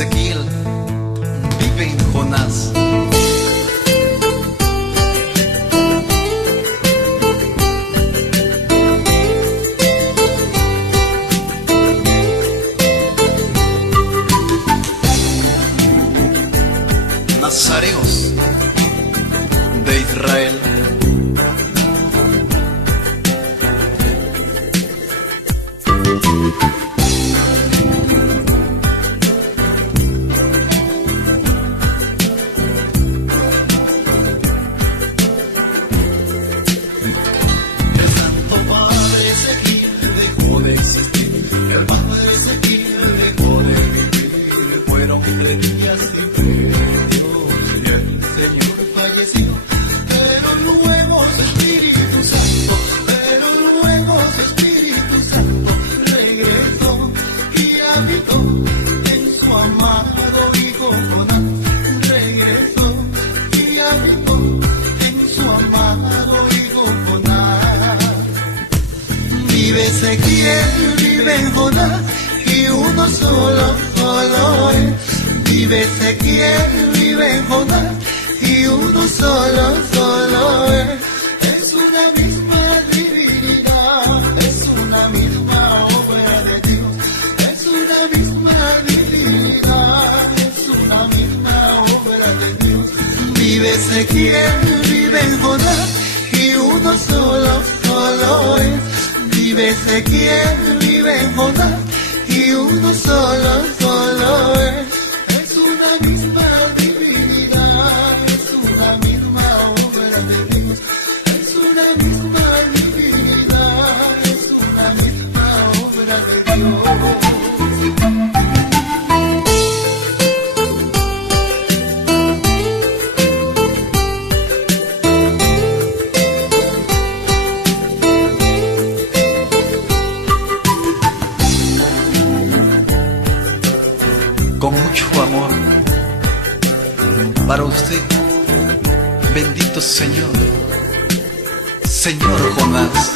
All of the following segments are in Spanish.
Ezequiel vive en Jonás. Nazareos de Israel. El padre Ezequiel dejó de vivir, fueron 3 días y el Señor falleció, pero luego su Espíritu Santo regresó y habitó en su amado Hijo Jonás, regresó y habitó en su amado Hijo Jonás. Vive Ezequiel, vive en Jonás, y uno solo es. Vive Ezequiel, vive en Jonás, y uno solo es. Es una misma divinidad, es una misma obra de Dios. Es una misma divinidad, es una misma obra de Dios. Vive Ezequiel, vive en Jonás, y uno solo es. Vive Ezequiel, vive en Jonás, y uno solo es. Es una misma divinidad, es una misma obra de Dios. Es una misma divinidad, es una misma obra de Dios. Con mucho amor para usted, bendito Señor, Señor Jonás.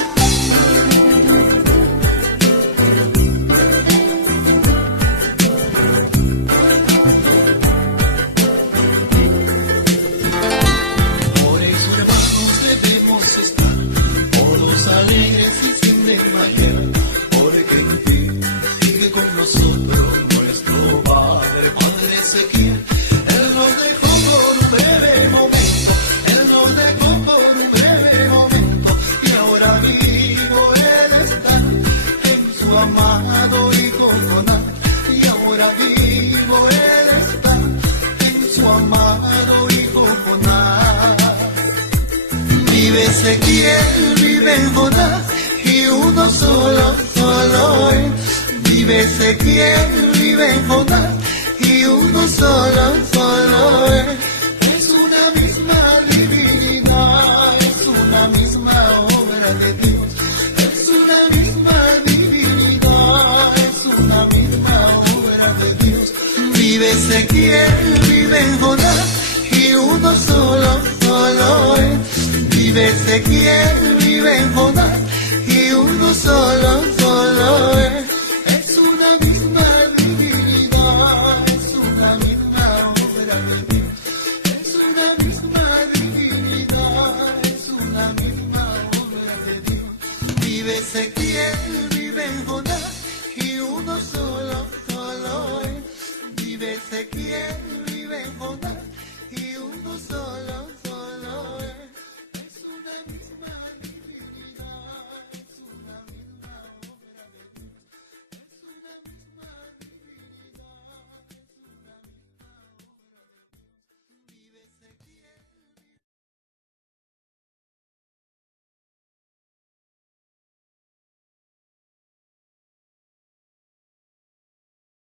Por eso, hermanos, debemos estar todos alegres y sin desmayar, porque en ti sigue con nosotros nuestro Padre Ezequiel. Él nos dejó por un breve momento, Él nos dejó por un breve momento, y ahora vivo Él está en su amado Hijo Jonás. Y ahora vivo Él está en su amado Hijo Jonás. Vive Ezequiel, vive en Jonás, y uno solo es. Vive Ezequiel, vive en Jonás, y uno solo es. Es una misma divinidad, es una misma obra de Dios. Es una misma divinidad, es una misma obra de Dios. Vive Ezequiel, vive en Jonás, y uno solo es. Vive Ezequiel, vive en Jonás, y uno solo es. Es una misma divinidad, es una misma obra de Dios. Es una misma divinidad, es una misma obra de Dios. Vive Ezequiel, vive en Jonás, y uno solo es. Vive Ezequiel.